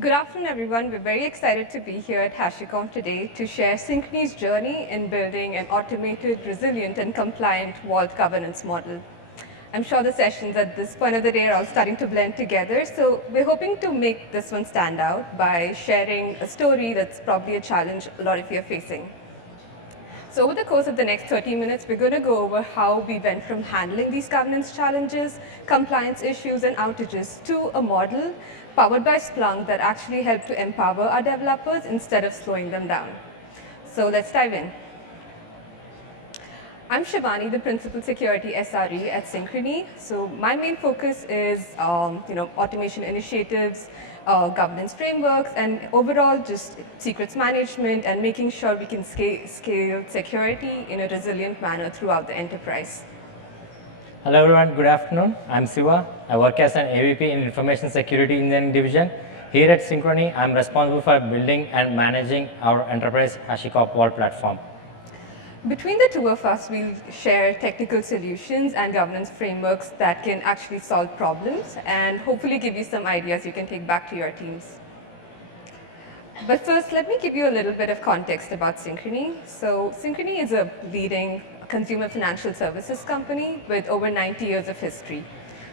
Good afternoon, everyone. We're very excited to be here at HashiCorp today to share Synchrony's journey in building an automated, resilient, and compliant vault governance model. I'm sure the sessions at this point of the day are all starting to blend together, so we're hoping to make this one stand out by sharing a story that's probably a challenge a lot of you are facing. So over the course of the next 30 minutes, we're going to go over how we went from handling these governance challenges, compliance issues, and outages to a model powered by Splunk that actually helped to empower our developers instead of slowing them down. So let's dive in. I'm Shivani, the Principal Security SRE at Synchrony. So my main focus is automation initiatives, governance frameworks, and overall just secrets management and making sure we can scale security in a resilient manner throughout the enterprise. Hello everyone, good afternoon. I'm Siva. I work as an AVP in Information Security Engineering Division. Here at Synchrony, I'm responsible for building and managing our enterprise HashiCorp Cloud Platform. Between the two of us, we'll share technical solutions and governance frameworks that can actually solve problems and hopefully give you some ideas you can take back to your teams. But first, let me give you a little bit of context about Synchrony. So Synchrony is a leading consumer financial services company with over 90 years of history.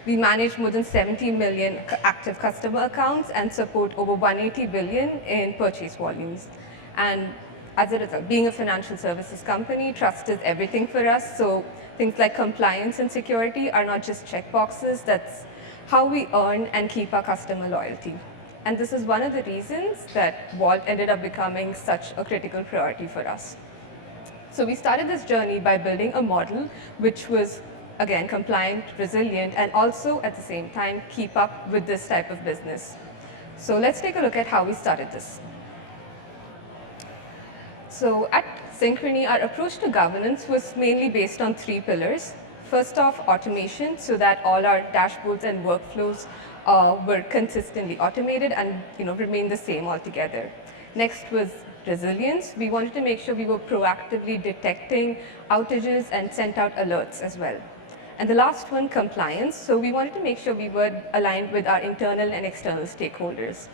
We manage more than 70 million active customer accounts and support over 180 billion in purchase volumes. And as a result, being a financial services company, trust is everything for us. So things like compliance and security are not just checkboxes. That's how we earn and keep our customer loyalty. And this is one of the reasons that Vault ended up becoming such a critical priority for us. So we started this journey by building a model which was, again, compliant, resilient, and also at the same time keep up with this type of business. So let's take a look at how we started this. So at Synchrony, our approach to governance was mainly based on three pillars. First off, automation, so that all our dashboards and workflows were consistently automated and remained the same altogether. Next was resilience. We wanted to make sure we were proactively detecting outages and sent out alerts as well. And the last one, compliance. So we wanted to make sure we were aligned with our internal and external stakeholders.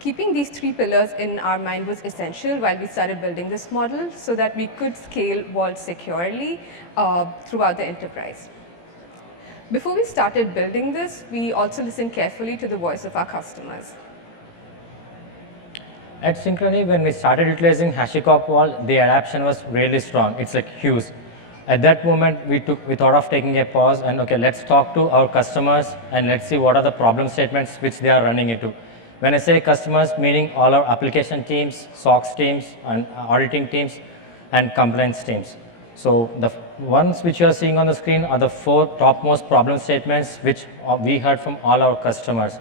Keeping these three pillars in our mind was essential while we started building this model so that we could scale Vault securely throughout the enterprise. Before we started building this, we also listened carefully to the voice of our customers. At Synchrony, when we started utilizing HashiCorp Vault, the adoption was really strong. It's like huge. At that moment, we thought of taking a pause and okay, let's talk to our customers and let's see what are the problem statements which they are running into. When I say customers, meaning all our application teams, SOX teams, and auditing teams, and compliance teams. So the ones which you are seeing on the screen are the 4 topmost problem statements which we heard from all our customers.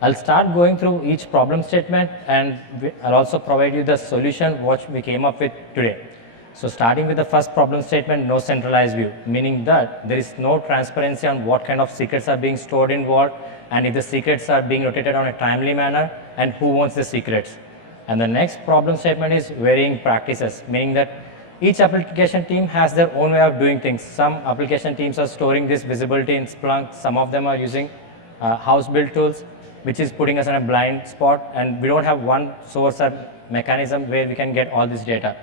I'll start going through each problem statement and I'll also provide you the solution which we came up with today. So starting with the first problem statement, no centralized view, meaning that there is no transparency on what kind of secrets are being stored in Vault and if the secrets are being rotated on a timely manner and who owns the secrets. And the next problem statement is varying practices, meaning that each application team has their own way of doing things. Some application teams are storing this visibility in Splunk, some of them are using house-built tools, which is putting us in a blind spot, and we don't have one source or mechanism where we can get all this data.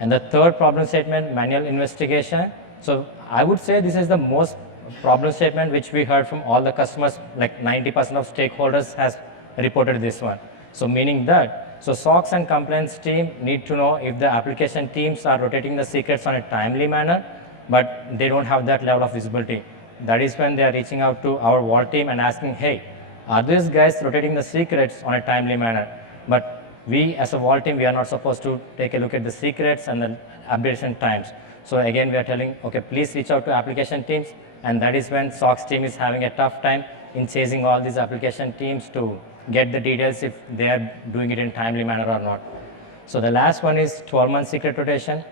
And the third problem statement, manual investigation. So I would say this is the most problem statement which we heard from all the customers, like 90% of stakeholders has reported this one. So meaning that, so SOX and compliance team need to know if the application teams are rotating the secrets on a timely manner, but they don't have that level of visibility. That is when they are reaching out to our Vault team and asking, hey, are these guys rotating the secrets on a timely manner? But we as a Vault team, we are not supposed to take a look at the secrets and the updation times. So again, we are telling, okay, please reach out to application teams. And that is when SOX team is having a tough time in chasing all these application teams to get the details if they are doing it in timely manner or not. So the last one is 12-month secret rotation.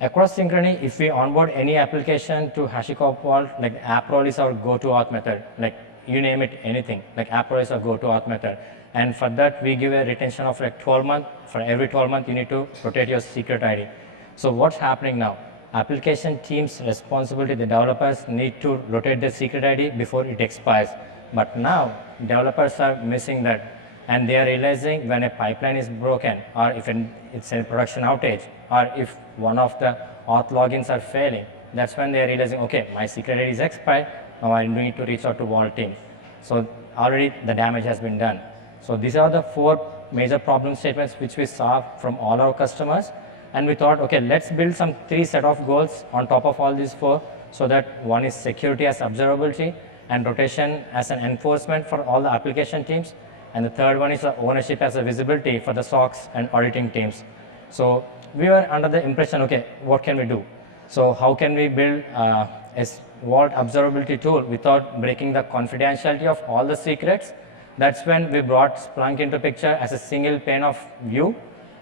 Across Synchrony, if we onboard any application to HashiCorp Vault, like app role is our go-to auth method, like you name it, anything, like app role is our go-to auth method. And for that, we give a retention of like 12 months. For every 12 months, you need to rotate your secret ID. So what's happening now? Application team's responsibility, the developers need to rotate the secret ID before it expires. But now, developers are missing that. and they are realizing when a pipeline is broken, or if it's a production outage, or if one of the auth logins are failing, that's when they are realizing, okay, my secret ID is expired, now I need to reach out to Vault team. So already the damage has been done. So these are the 4 major problem statements which we saw from all our customers, and we thought, okay, let's build some 3 set of goals on top of all these 4, so that one is security as observability, and rotation as an enforcement for all the application teams, and the third one is the ownership as a visibility for the SOCs and auditing teams. So we were under the impression, okay, what can we do? So how can we build a Vault observability tool without breaking the confidentiality of all the secrets? That's when we brought Splunk into picture as a single pane of view,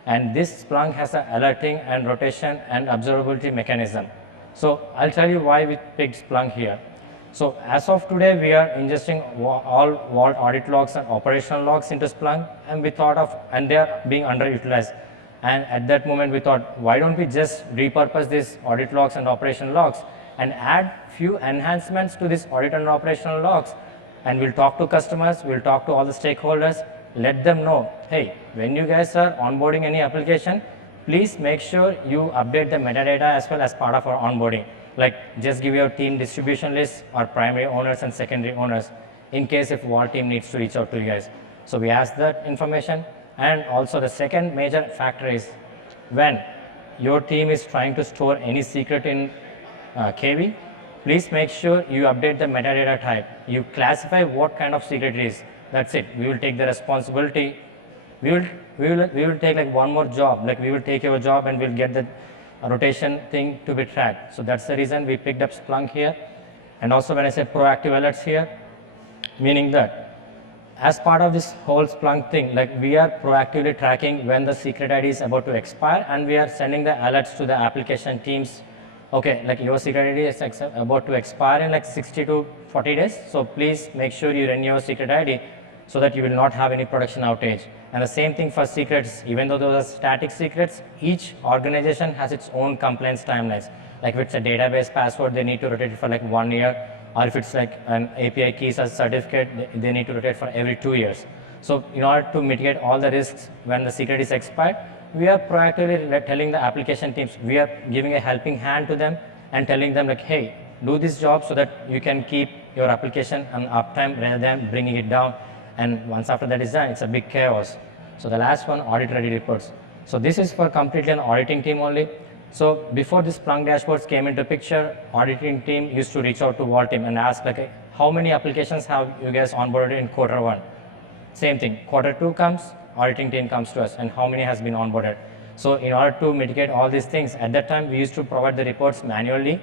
and this Splunk has an alerting and rotation and observability mechanism. So I'll tell you why we picked Splunk here. So as of today, we are ingesting all Vault audit logs and operational logs into Splunk, and we thought of, and they are being underutilized. And at that moment, we thought, why don't we just repurpose these audit logs and operational logs and add few enhancements to this audit and operational logs, and we'll talk to customers, we'll talk to all the stakeholders, let them know, hey, when you guys are onboarding any application, please make sure you update the metadata as well as part of our onboarding. Like, just give your team distribution list or primary owners and secondary owners in case if Vault team needs to reach out to you guys. So we ask that information. And also the second major factor is when your team is trying to store any secret in KV, please make sure you update the metadata type. You classify what kind of secret it is. That's it. We will take the responsibility. We will take like one more job. Like we will take your job and we'll get the rotation thing to be tracked. So that's the reason we picked up Splunk here. And also when I say proactive alerts here, meaning that as part of this whole Splunk thing, like we are proactively tracking when the secret ID is about to expire, and we are sending the alerts to the application teams. Okay, like your secret ID is about to expire in like 60 to 40 days. So please make sure you renew your secret ID so that you will not have any production outage. And the same thing for secrets, even though those are static secrets, each organization has its own compliance timelines. Like if it's a database password, they need to rotate it for like 1 year, or if it's like an API keys as certificate, they need to rotate for every 2 years. So in order to mitigate all the risks when the secret is expired, we are proactively telling the application teams, we are giving a helping hand to them and telling them like, hey, do this job so that you can keep your application on uptime rather than bringing it down. And once after that is done, it's a big chaos. So the last one, audit ready reports. So this is for completely an auditing team only. So before this Splunk dashboards came into picture, auditing team used to reach out to Vault team and ask like, how many applications have you guys onboarded in Q1? Same thing, Q2 comes, auditing team comes to us, and how many has been onboarded. So in order to mitigate all these things, at that time we used to provide the reports manually,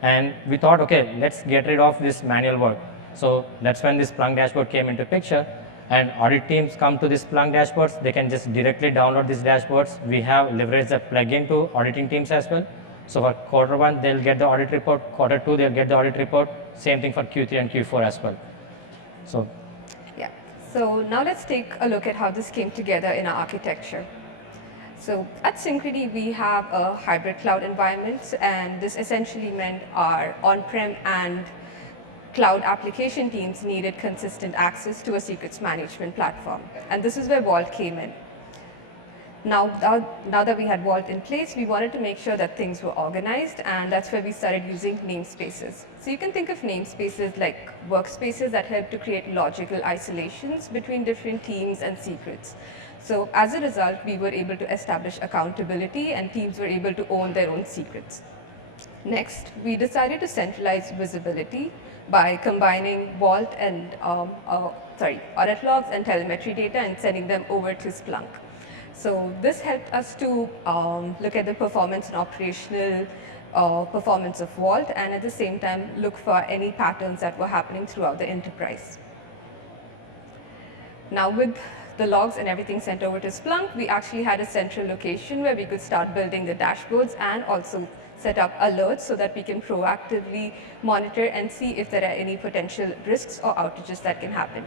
and we thought, okay, let's get rid of this manual work. So that's when this Splunk dashboard came into picture, and audit teams come to this Splunk dashboards. They can just directly download these dashboards. We have leveraged the plugin to auditing teams as well. So for Q1, they'll get the audit report. Q2, they'll get the audit report. Same thing for Q3 and Q4 as well. So yeah. So now let's take a look at how this came together in our architecture. So at Synchrony, we have a hybrid cloud environment, and this essentially meant our on-prem and cloud application teams needed consistent access to a secrets management platform. And this is where Vault came in. Now that we had Vault in place, we wanted to make sure that things were organized, and that's where we started using namespaces. So you can think of namespaces like workspaces that help to create logical isolations between different teams and secrets. So as a result, we were able to establish accountability, and teams were able to own their own secrets. Next, we decided to centralize visibility by combining Vault and audit logs and telemetry data and sending them over to Splunk. So this helped us to look at the performance and operational performance of Vault, and at the same time look for any patterns that were happening throughout the enterprise. Now with the logs and everything sent over to Splunk, we actually had a central location where we could start building the dashboards and also set up alerts so that we can proactively monitor and see if there are any potential risks or outages that can happen.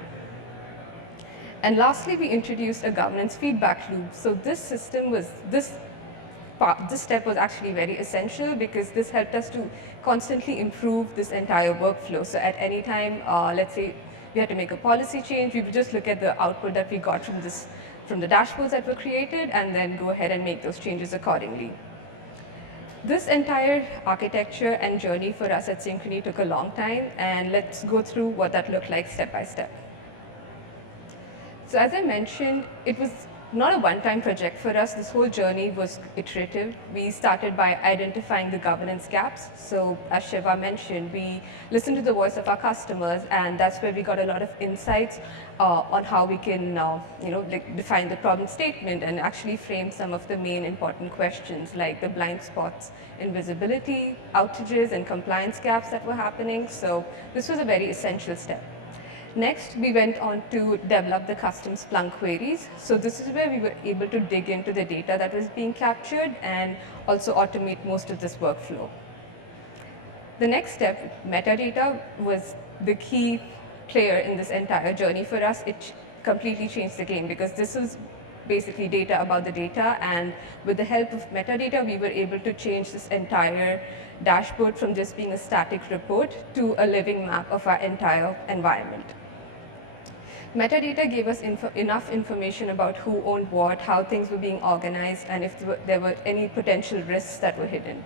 And lastly, we introduced a governance feedback loop. So this system was, this step was actually very essential because this helped us to constantly improve this entire workflow. So at any time, let's say we had to make a policy change. We would just look at the output that we got from the dashboards that were created, and then go ahead and make those changes accordingly. This entire architecture and journey for us at Synchrony took a long time, and let's go through what that looked like step by step. So as I mentioned, it was not a one-time project for us. This whole journey was iterative. We started by identifying the governance gaps. So as Shiva mentioned, we listened to the voice of our customers, and that's where we got a lot of insights on how we can define the problem statement and actually frame some of the main important questions like the blind spots in visibility, outages, and compliance gaps that were happening. So this was a very essential step. Next, we went on to develop the custom Splunk queries. So this is where we were able to dig into the data that was being captured and also automate most of this workflow. The next step, metadata, was the key player in this entire journey for us. It completely changed the game because this is basically data about the data, and with the help of metadata, we were able to change this entire dashboard from just being a static report to a living map of our entire environment. Metadata gave us enough information about who owned what, how things were being organized, and if there were any potential risks that were hidden.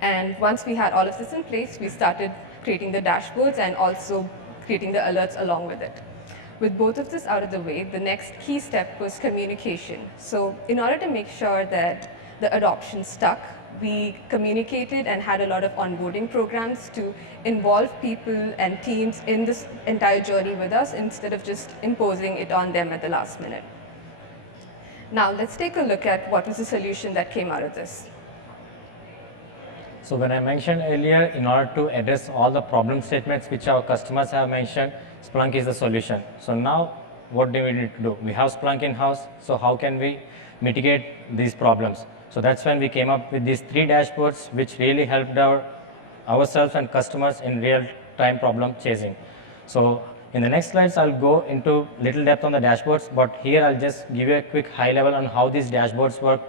And once we had all of this in place, we started creating the dashboards and also creating the alerts along with it. With both of this out of the way, the next key step was communication. So in order to make sure that the adoption stuck, we communicated and had a lot of onboarding programs to involve people and teams in this entire journey with us instead of just imposing it on them at the last minute. Now let's take a look at what was the solution that came out of this. So when I mentioned earlier, in order to address all the problem statements which our customers have mentioned, Splunk is the solution. So now what do we need to do? We have Splunk in-house, so how can we mitigate these problems? So that's when we came up with these 3 dashboards, which really helped ourselves and customers in real-time problem chasing. So in the next slides, I'll go into little depth on the dashboards, but here I'll just give you a quick high level on how these dashboards work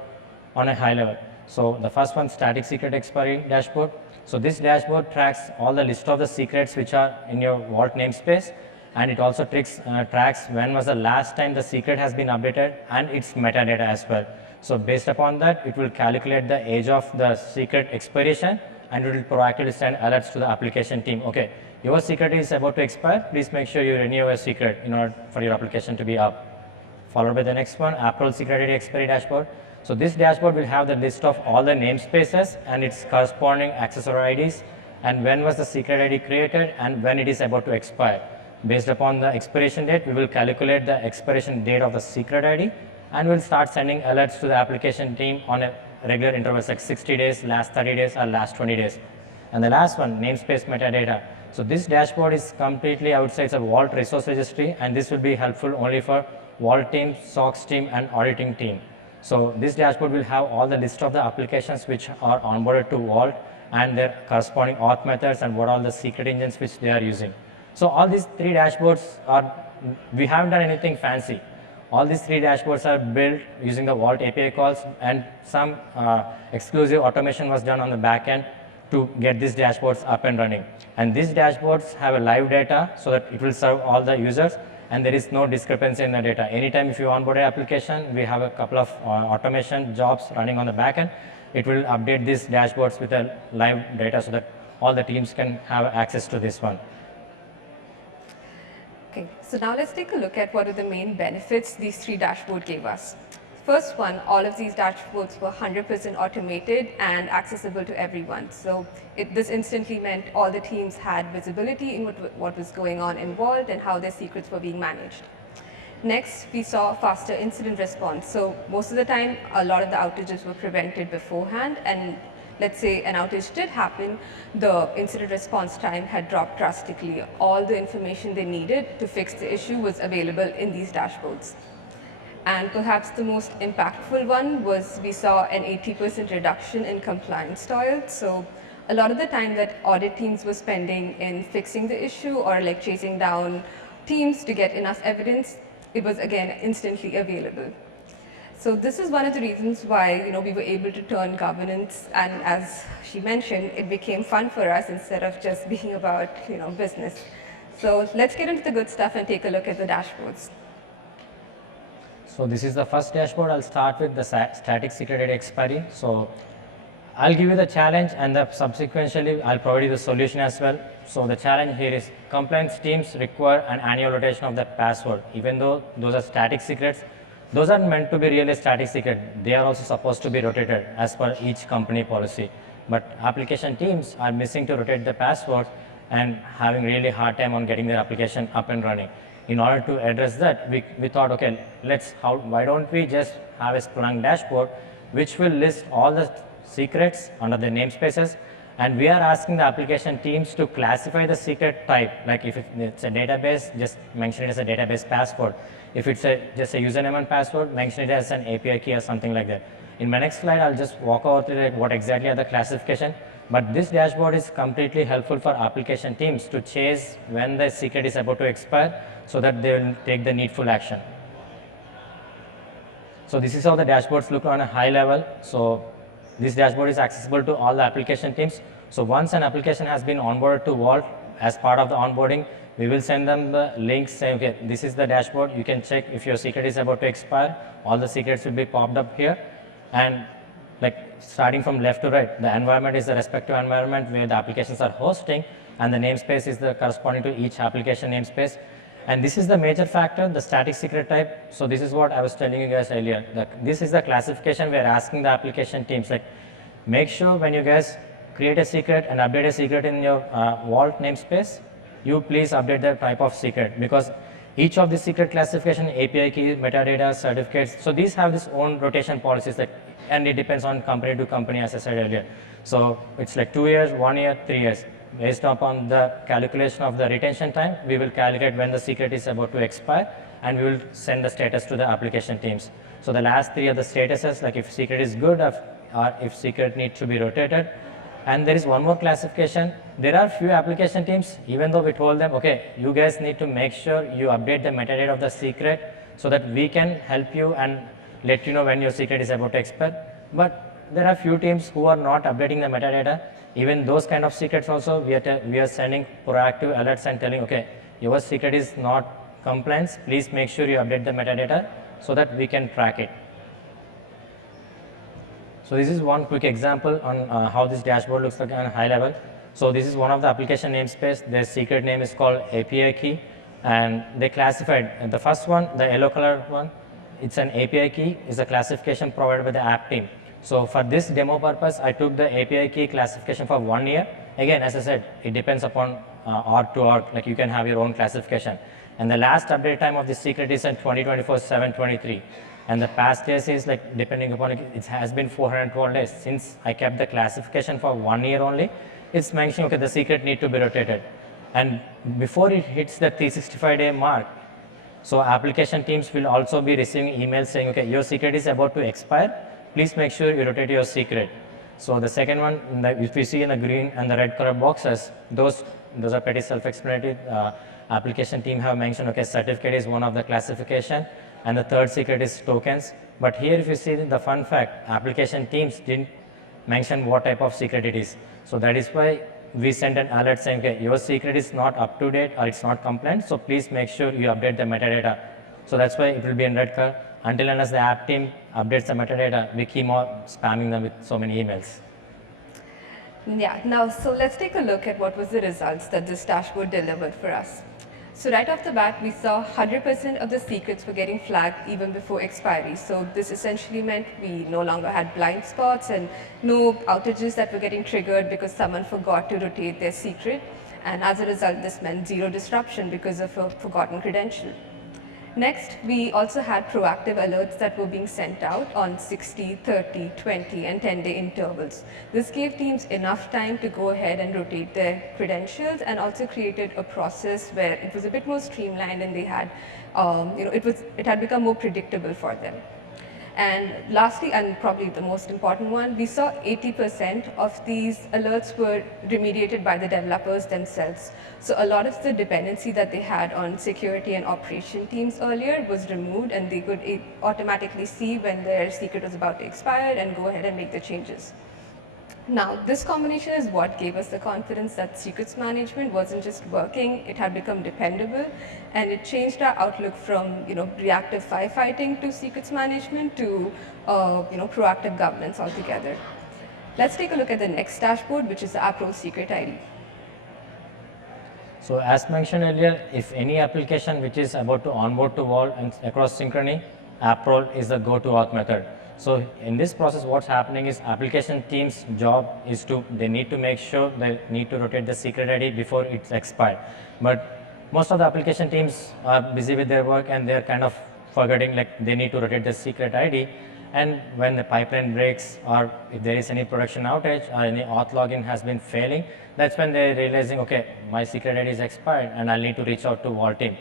on a high level. So the first one, static secret expiry dashboard. So this dashboard tracks all the list of the secrets which are in your Vault namespace, and it also tracks when was the last time the secret has been updated and its metadata as well. So based upon that, it will calculate the age of the secret expiration, and it will proactively send alerts to the application team. Okay, your secret is about to expire. Please make sure you renew your secret in order for your application to be up. Followed by the next one, April secret ID expiry dashboard. So this dashboard will have the list of all the namespaces and its corresponding accessor IDs, and when was the secret ID created and when it is about to expire. Based upon the expiration date, we will calculate the expiration date of the secret ID, and we'll start sending alerts to the application team on a regular intervals like 60 days, last 30 days, or last 20 days. And the last one, namespace metadata. So this dashboard is completely outside of Vault resource registry, and this will be helpful only for Vault team, SOX team, and auditing team. So this dashboard will have all the list of the applications which are onboarded to Vault and their corresponding auth methods and what all the secret engines which they are using. So all these 3 dashboards we haven't done anything fancy. All these 3 dashboards are built using the Vault API calls, and some exclusive automation was done on the back end to get these dashboards up and running. And these dashboards have a live data so that it will serve all the users, and there is no discrepancy in the data. Anytime if you onboard an application, we have a couple of automation jobs running on the back end. It will update these dashboards with a live data so that all the teams can have access to this one. Okay, so now let's take a look at what are the main benefits these 3 dashboards gave us. First one, all of these dashboards were 100% automated and accessible to everyone. So this instantly meant all the teams had visibility in what was going on in Vault and how their secrets were being managed. Next, we saw faster incident response. So most of the time, a lot of the outages were prevented beforehand, and let's say an outage did happen, the incident response time had dropped drastically. All the information they needed to fix the issue was available in these dashboards. And perhaps the most impactful one was we saw an 80% reduction in compliance toil. So a lot of the time that audit teams were spending in fixing the issue or like chasing down teams to get enough evidence, it was again instantly available. So this is one of the reasons why we were able to turn governance, and as she mentioned, it became fun for us instead of just being about business. So let's get into the good stuff and take a look at the dashboards. So this is the first dashboard. I'll start with the static secret data expiry. So I'll give you the challenge, and subsequently I'll provide you the solution as well. So the challenge here is compliance teams require an annual rotation of the password. Even though those are static secrets, those are meant to be really static secret. They are also supposed to be rotated as per each company policy. But application teams are missing to rotate the passwords and having really hard time on getting their application up and running. In order to address that, we thought, okay, why don't we just have a Splunk dashboard which will list all the secrets under the namespaces, and we are asking the application teams to classify the secret type. Like if it's a database, just mention it as a database password. If it's just a username and password, mention it as an API key or something like that. In my next slide, I'll just walk over to what exactly are the classification. But this dashboard is completely helpful for application teams to chase when the secret is about to expire, so that they will take the needful action. So this is how the dashboards look on a high level. So this dashboard is accessible to all the application teams. So once an application has been onboarded to Vault, as part of the onboarding, we will send them the links saying, okay, this is the dashboard. You can check if your secret is about to expire. All the secrets will be popped up here. And like starting from left to right, the environment is the respective environment where the applications are hosting, and the namespace is the corresponding to each application namespace. And this is the major factor, the static secret type. So this is what I was telling you guys earlier. This is the classification we are asking the application teams. Like, make sure when you guys create a secret and update a secret in your Vault namespace, you please update the type of secret, because each of the secret classification, API key, metadata, certificates, so these have this own rotation policies, and it depends on company to company, as I said earlier. So it's like 2 years, 1 year, 3 years. Based upon the calculation of the retention time, we will calculate when the secret is about to expire, and we will send the status to the application teams. So the last 3 are the statuses, like if secret is good or if secret needs to be rotated. And there is one more classification. There are few application teams, even though we told them, okay, you guys need to make sure you update the metadata of the secret so that we can help you and let you know when your secret is about to expire. But there are few teams who are not updating the metadata. Even those kind of secrets also, we are sending proactive alerts and telling, okay, your secret is not compliant. Please make sure you update the metadata so that we can track it. So this is one quick example on how this dashboard looks like on a high level. So this is one of the application namespace. Their secret name is called API key, and they classified the first one, the yellow color one. It's an API key. Is a classification provided by the app team. So for this demo purpose, I took the API key classification for 1 year. Again, as I said, it depends upon org to org. Like you can have your own classification. And the last update time of this secret is in 2024/7/23. And the past days is like depending upon it has been 412 days since I kept the classification for 1 year only. It's mentioning, okay, the secret need to be rotated. And before it hits the 365-day mark, so application teams will also be receiving emails saying, okay, your secret is about to expire. Please make sure you rotate your secret. So the second one, if we see in the green and the red color boxes, those are pretty self-explanatory. Application team have mentioned, okay, certificate is one of the classification, and the third secret is tokens. But here, if you see the fun fact, application teams didn't mention what type of secret it is. So that is why we sent an alert saying, okay, your secret is not up to date or it's not compliant. So please make sure you update the metadata. So that's why it will be in red color. Until unless the app team updates the metadata, we keep on spamming them with so many emails. Yeah, now, so let's take a look at what was the results that this dashboard delivered for us. So right off the bat, we saw 100% of the secrets were getting flagged even before expiry. So this essentially meant we no longer had blind spots and no outages that were getting triggered because someone forgot to rotate their secret. And as a result, this meant zero disruption because of a forgotten credential. Next, we also had proactive alerts that were being sent out on 60, 30, 20, and 10-day intervals. This gave teams enough time to go ahead and rotate their credentials, and also created a process where it was a bit more streamlined, and they had, it had become more predictable for them. And lastly, and probably the most important one, we saw 80% of these alerts were remediated by the developers themselves. So a lot of the dependency that they had on security and operation teams earlier was removed, and they could automatically see when their secret was about to expire and go ahead and make the changes. Now, this combination is what gave us the confidence that secrets management wasn't just working, it had become dependable, and it changed our outlook from reactive firefighting to secrets management to proactive governance altogether. Let's take a look at the next dashboard, which is the app role secret ID. So as mentioned earlier, if any application which is about to onboard to Vault and across Synchrony, app role is the go-to auth method. So in this process, what's happening is application team's job is they need to make sure they need to rotate the secret ID before it's expired. But most of the application teams are busy with their work and they're kind of forgetting like they need to rotate the secret ID. And when the pipeline breaks or if there is any production outage or any auth login has been failing, that's when they're realizing, okay, my secret ID is expired and I'll need to reach out to Vault team.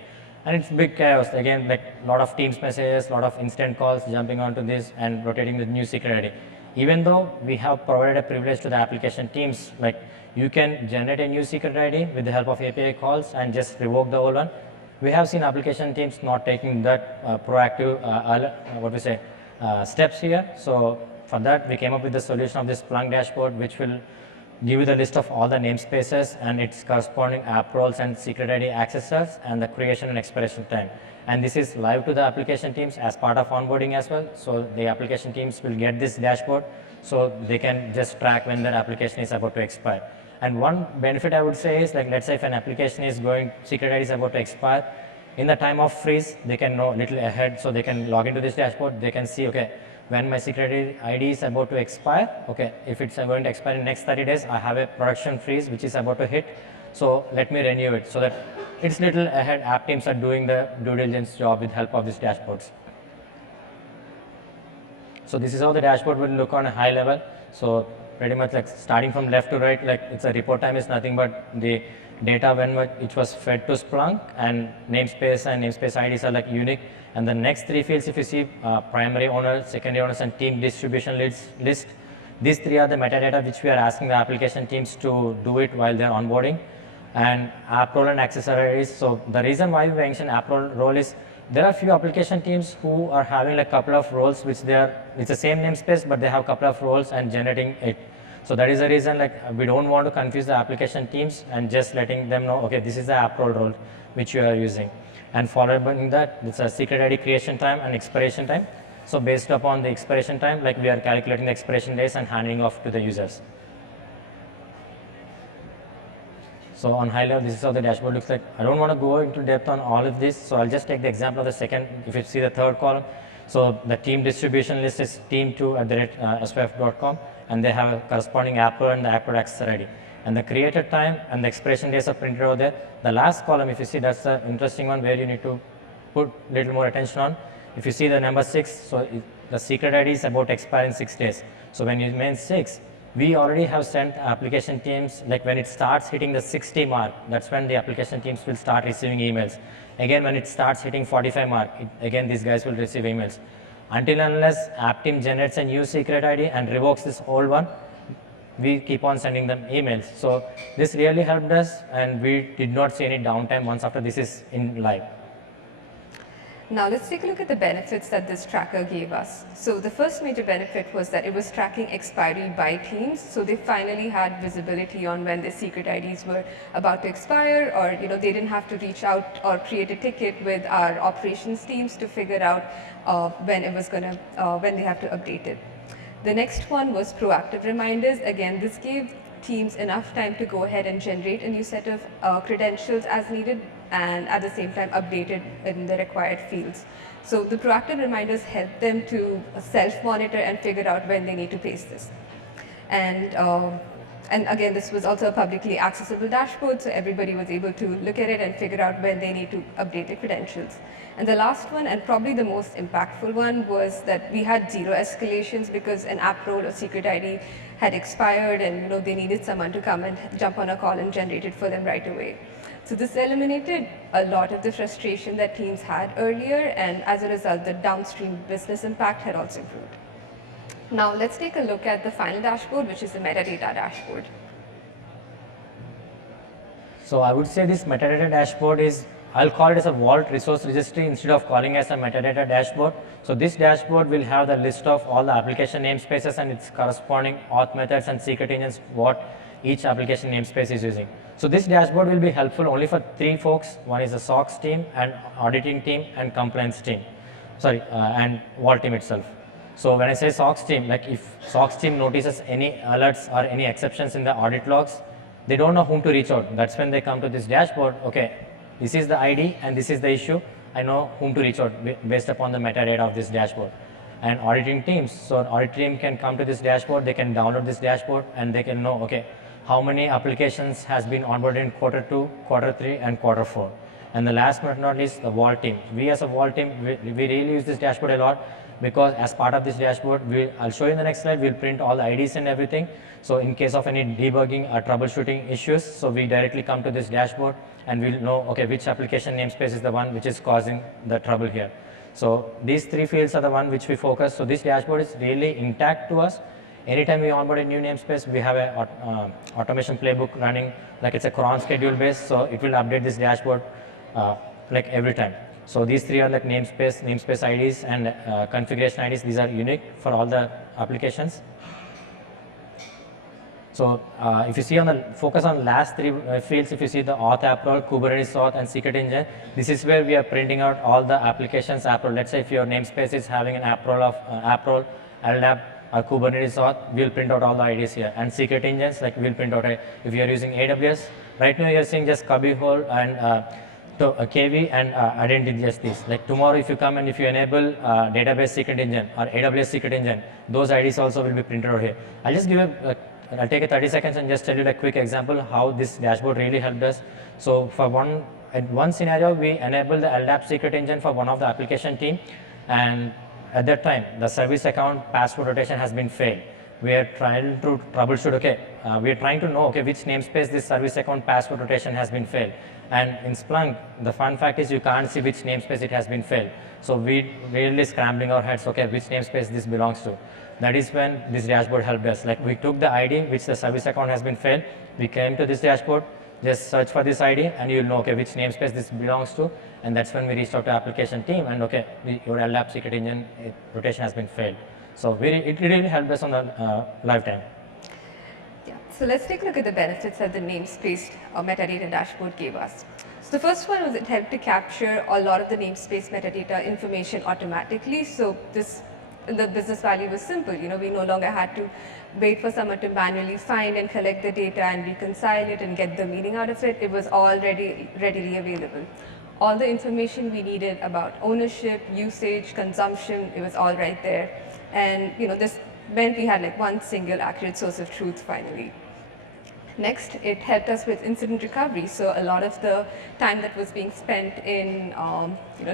And it's big chaos. Again, like a lot of Teams messages, a lot of instant calls jumping onto this and rotating the new secret ID. Even though we have provided a privilege to the application teams, like you can generate a new secret ID with the help of API calls and just revoke the old one. We have seen application teams not taking that proactive, steps here. So for that, we came up with the solution of this Splunk dashboard, which will give you the list of all the namespaces and its corresponding app roles and secret ID accessors and the creation and expiration time. And this is live to the application teams as part of onboarding as well. So the application teams will get this dashboard so they can just track when their application is about to expire. And one benefit I would say is, like, let's say if an application is secret ID is about to expire, in the time of freeze, they can know a little ahead, so they can log into this dashboard. They can see, okay, when my secret ID is about to expire, okay, if it's going to expire in next 30 days, I have a production freeze which is about to hit, so let me renew it, so that it's little ahead. App teams are doing the due diligence job with help of these dashboards. So this is how the dashboard will look on a high level. So pretty much like starting from left to right, like it's a report time is nothing but the data when it was fed to Splunk, and namespace and namespace IDs are like unique. And the next three fields, if you see primary owner, secondary owners, and team distribution list, these three are the metadata which we are asking the application teams to do it while they're onboarding. And app role and accessories. So the reason why we mention app role is there are few application teams who are having like a couple of roles which it's the same namespace, but they have a couple of roles and generating it. So that is the reason, like, we don't want to confuse the application teams and just letting them know, okay, this is the app role which you are using. And following that, it's a secret ID creation time and expiration time. So based upon the expiration time, like, we are calculating the expiration days and handing off to the users. So on high level, this is how the dashboard looks like. I don't want to go into depth on all of this, so I'll just take the example of the second. If you see the third column, so the team distribution list is team2@spf.com, and they have a corresponding app role and the app role accessor ID. And the created time and the expiration days are printed over there. The last column, if you see, that's the interesting one where you need to put a little more attention on. If you see the number 6, so the secret ID is about to expire in 6 days. So when you mean 6, we already have sent application teams, like when it starts hitting the 60 mark, that's when the application teams will start receiving emails. Again, when it starts hitting 45 mark, again, these guys will receive emails. Until unless app team generates a new secret ID and revokes this old one, we keep on sending them emails. So this really helped us, and we did not see any downtime once after this is in live. Now let's take a look at the benefits that this tracker gave us. So the first major benefit was that it was tracking expiry by teams. So they finally had visibility on when the secret IDs were about to expire, or they didn't have to reach out or create a ticket with our operations teams to figure out when they have to update it. The next one was proactive reminders. Again, this gave teams enough time to go ahead and generate a new set of credentials as needed, and at the same time update it in the required fields. So the proactive reminders help them to self-monitor and figure out when they need to paste this. And again, this was also a publicly accessible dashboard, so everybody was able to look at it and figure out when they need to update their credentials. And the last one, and probably the most impactful one, was that we had 0 escalations because an app role or secret ID had expired, and they needed someone to come and jump on a call and generate it for them right away. So this eliminated a lot of the frustration that teams had earlier, and as a result, the downstream business impact had also improved. Now let's take a look at the final dashboard, which is the metadata dashboard. So I would say this metadata dashboard is I'll call it as a Vault resource registry instead of calling as a metadata dashboard. So this dashboard will have the list of all the application namespaces and its corresponding auth methods and secret engines what each application namespace is using. So this dashboard will be helpful only for 3 folks. One is the SOX team and auditing team and compliance team. Sorry, and Vault team itself. So when I say SOX team, like if SOX team notices any alerts or any exceptions in the audit logs, they don't know whom to reach out. That's when they come to this dashboard. Okay, this is the ID and this is the issue. I know whom to reach out based upon the metadata of this dashboard. And auditing teams, so an audit team can come to this dashboard, they can download this dashboard and they can know, okay, how many applications has been onboarded in quarter 2, quarter 3 and quarter 4. And the last but not least, the Vault team. We as a Vault team, we really use this dashboard a lot because as part of this dashboard, I'll show you in the next slide, we'll print all the IDs and everything. So in case of any debugging or troubleshooting issues, so we directly come to this dashboard and we'll know, okay, which application namespace is the one which is causing the trouble here. So these 3 fields are the one which we focus. So this dashboard is really intact to us. Anytime we onboard a new namespace, we have a automation playbook running, like it's a cron schedule based, so it will update this dashboard like every time. So these 3 are like namespace IDs and configuration IDs. These are unique for all the applications. So if you see on the focus on last 3 fields, if you see the auth app role, Kubernetes auth and secret engine, this is where we are printing out all the applications app role. Let's say if your namespace is having an app role of LDAP or Kubernetes auth, we'll print out all the IDs here. And secret engines, like we'll print out if you are using AWS. Right now you're seeing just cubbyhole and KV and identity just this. Like tomorrow if you come and if you enable database secret engine or AWS secret engine, those IDs also will be printed out here. I'll just give I'll take a 30 seconds and just tell you a quick example how this dashboard really helped us. So for one scenario, we enabled the LDAP secret engine for one of the application team, and at that time, the service account password rotation has been failed. We are trying to troubleshoot, okay, we are trying to know, okay, which namespace this service account password rotation has been failed. And in Splunk, the fun fact is you can't see which namespace it has been failed. So we really scrambling our heads, okay, which namespace this belongs to. That is when this dashboard helped us. Like we took the ID which the service account has been failed, we came to this dashboard, just search for this ID and you'll know, okay, which namespace this belongs to, and that's when we reached out to application team and okay, your LDAP secret engine rotation has been failed. So it really helped us on the lifetime. Yeah, so let's take a look at the benefits that the namespace metadata dashboard gave us. So the first one was it helped to capture a lot of the namespace metadata information automatically. So the business value was simple. We no longer had to wait for someone to manually find and collect the data and reconcile it and get the meaning out of it. It was already readily available. All the information we needed about ownership, usage, consumption, it was all right there. And this meant we had like one single accurate source of truth finally. Next, it helped us with incident recovery. So a lot of the time that was being spent in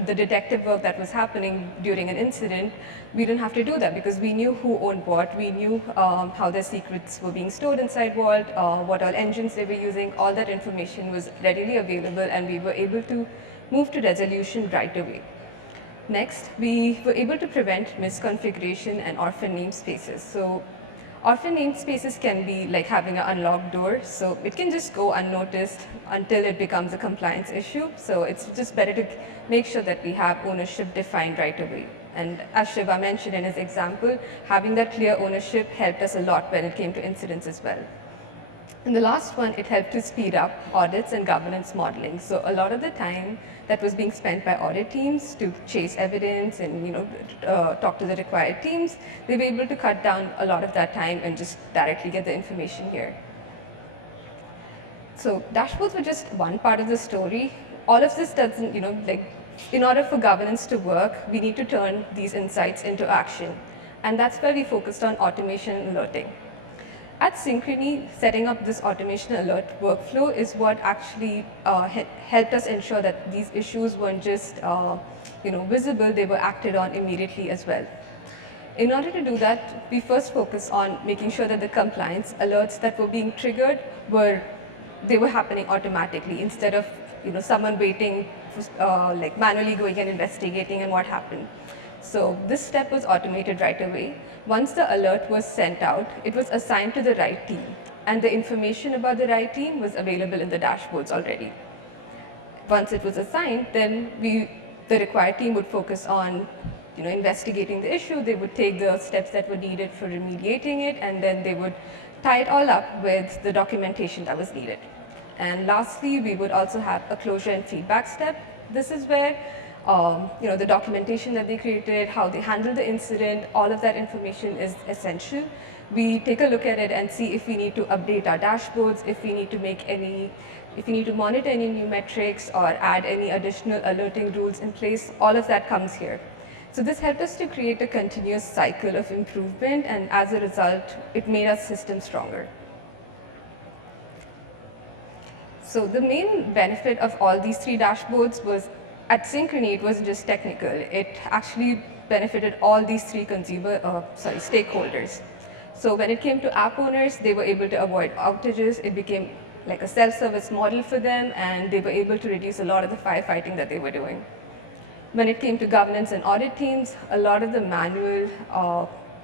the detective work that was happening during an incident, we didn't have to do that because we knew who owned what, we knew how their secrets were being stored inside Vault, what all engines they were using. All that information was readily available and we were able to move to resolution right away. Next, we were able to prevent misconfiguration and orphan namespaces. So orphan namespaces can be like having an unlocked door, so it can just go unnoticed until it becomes a compliance issue. So it's just better to make sure that we have ownership defined right away. And as Shiva mentioned in his example, having that clear ownership helped us a lot when it came to incidents as well. And the last one, it helped to speed up audits and governance modeling. So a lot of the time that was being spent by audit teams to chase evidence and talk to the required teams, they were able to cut down a lot of that time and just directly get the information here. So dashboards were just one part of the story. All of this doesn't, in order for governance to work, we need to turn these insights into action. And that's where we focused on automation and alerting. At Synchrony, setting up this automation alert workflow is what actually helped us ensure that these issues weren't just visible, they were acted on immediately as well. In order to do that, we first focused on making sure that the compliance alerts that were being triggered were happening automatically instead of someone waiting, like manually going and investigating and what happened. So this step was automated right away. Once the alert was sent out, it was assigned to the right team, and the information about the right team was available in the dashboards already. once it was assigned, then the required team would focus on investigating the issue. They would take the steps that were needed for remediating it, and then they would tie it all up with the documentation that was needed. And lastly, we would also have a closure and feedback step. This is where the documentation that they created, how they handled the incident, all of that information is essential. We take a look at it and see if we need to update our dashboards, if we need to monitor any new metrics or add any additional alerting rules in place. All of that comes here. So this helped us to create a continuous cycle of improvement, and as a result, it made our system stronger. So the main benefit of all these 3 dashboards was, at Synchrony, it wasn't just technical. It actually benefited all these 3 stakeholders. So when it came to app owners, they were able to avoid outages. It became like a self-service model for them, and they were able to reduce a lot of the firefighting that they were doing. When it came to governance and audit teams, a lot of the manual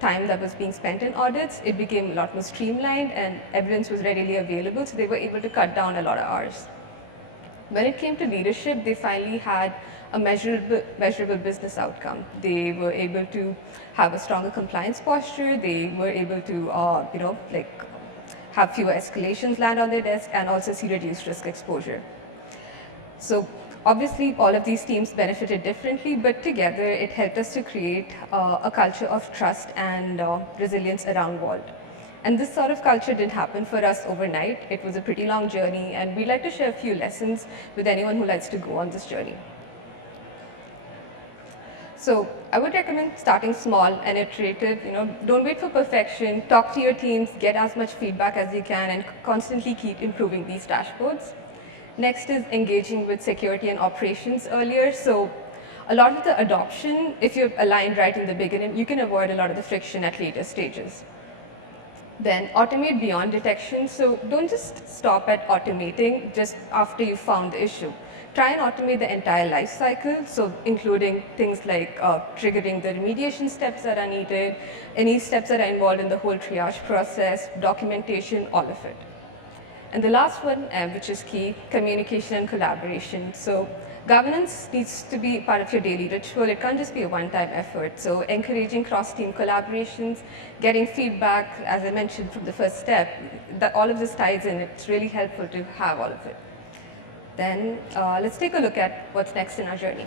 time that was being spent in audits, it became a lot more streamlined and evidence was readily available, so they were able to cut down a lot of hours. When it came to leadership, they finally had a measurable business outcome. They were able to have a stronger compliance posture. They were able to, have fewer escalations land on their desk and also see reduced risk exposure. So obviously, all of these teams benefited differently, but together it helped us to create a culture of trust and resilience around Vault. And this sort of culture didn't happen for us overnight. It was a pretty long journey, and we'd like to share a few lessons with anyone who likes to go on this journey. So I would recommend starting small and iterative. Don't wait for perfection. Talk to your teams, get as much feedback as you can, and constantly keep improving these dashboards. Next is engaging with security and operations earlier. So a lot of the adoption, if you're aligned right in the beginning, you can avoid a lot of the friction at later stages. Then automate beyond detection. So don't just stop at automating just after you found the issue. Try and automate the entire life cycle, so including things like triggering the remediation steps that are needed, any steps that are involved in the whole triage process, documentation, all of it. And the last one, which is key, communication and collaboration. So governance needs to be part of your daily ritual. It can't just be a one-time effort. So encouraging cross-team collaborations, getting feedback, as I mentioned from the first step, that all of this ties in. It's really helpful to have all of it. Then let's take a look at what's next in our journey.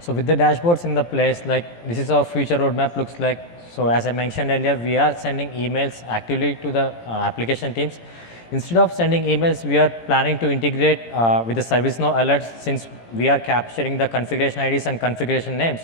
So with the dashboards in the place, this is our future roadmap looks like. So as I mentioned earlier, we are sending emails actively to the application teams. Instead of sending emails, we are planning to integrate with the ServiceNow alerts, since we are capturing the configuration IDs and configuration names.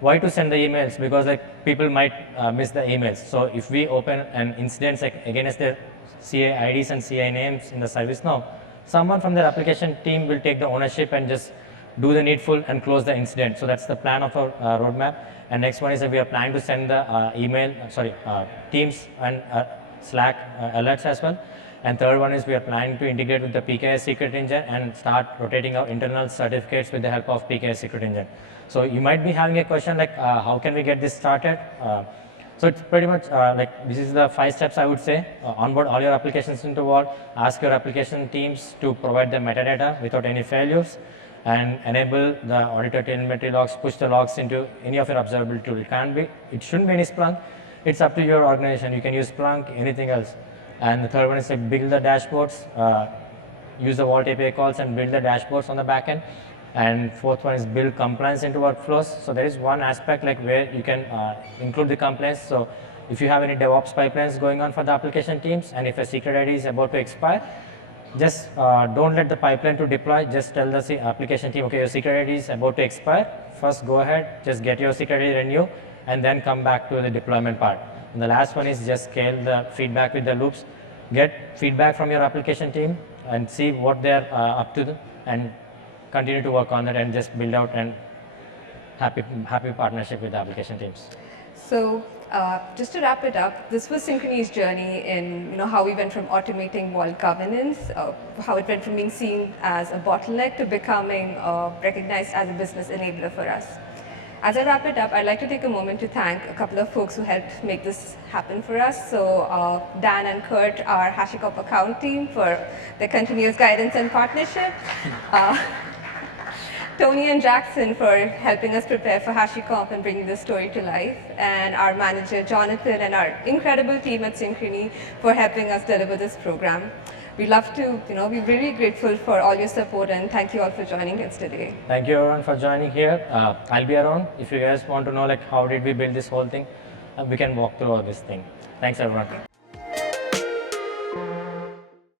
Why to send the emails? Because people might miss the emails. So if we open an incident against the CA IDs and CA names in the ServiceNow, someone from their application team will take the ownership and just do the needful and close the incident. So that's the plan of our roadmap. And next one is that we are planning to send the Teams and Slack alerts as well. And third one is we are planning to integrate with the PKI secret engine and start rotating our internal certificates with the help of PKI secret engine. So you might be having a question like, how can we get this started? So it's pretty much this is the 5 steps I would say. Onboard all your applications into Vault, ask your application teams to provide the metadata without any failures, and enable the auditor telemetry logs, push the logs into any of your observability tool. It shouldn't be any Splunk. It's up to your organization. You can use Splunk, anything else. And the third one is to build the dashboards, use the Vault API calls and build the dashboards on the backend. And fourth one is build compliance into workflows. So there is one aspect where you can include the compliance. So if you have any DevOps pipelines going on for the application teams, and if a secret ID is about to expire, just don't let the pipeline to deploy. Just tell the application team, okay, your secret ID is about to expire. First, go ahead, just get your secret ID renew, and then come back to the deployment part. And the last one is just scale the feedback with the loops. Get feedback from your application team and see what they're up to, and continue to work on it and just build out and happy partnership with the application teams. So just to wrap it up, this was Synchrony's journey in how we went from automating Vault governance, how it went from being seen as a bottleneck to becoming recognized as a business enabler for us. As I wrap it up, I'd like to take a moment to thank a couple of folks who helped make this happen for us. So Dan and Kurt, our HashiCorp account team, for their continuous guidance and partnership. Tony and Jackson for helping us prepare for HashiCorp and bringing this story to life, and our manager Jonathan and our incredible team at Synchrony for helping us deliver this program. We'd love to, be really grateful for all your support, and thank you all for joining us today. Thank you everyone for joining here. I'll be around if you guys want to know like how did we build this whole thing. We can walk through all this thing. Thanks everyone.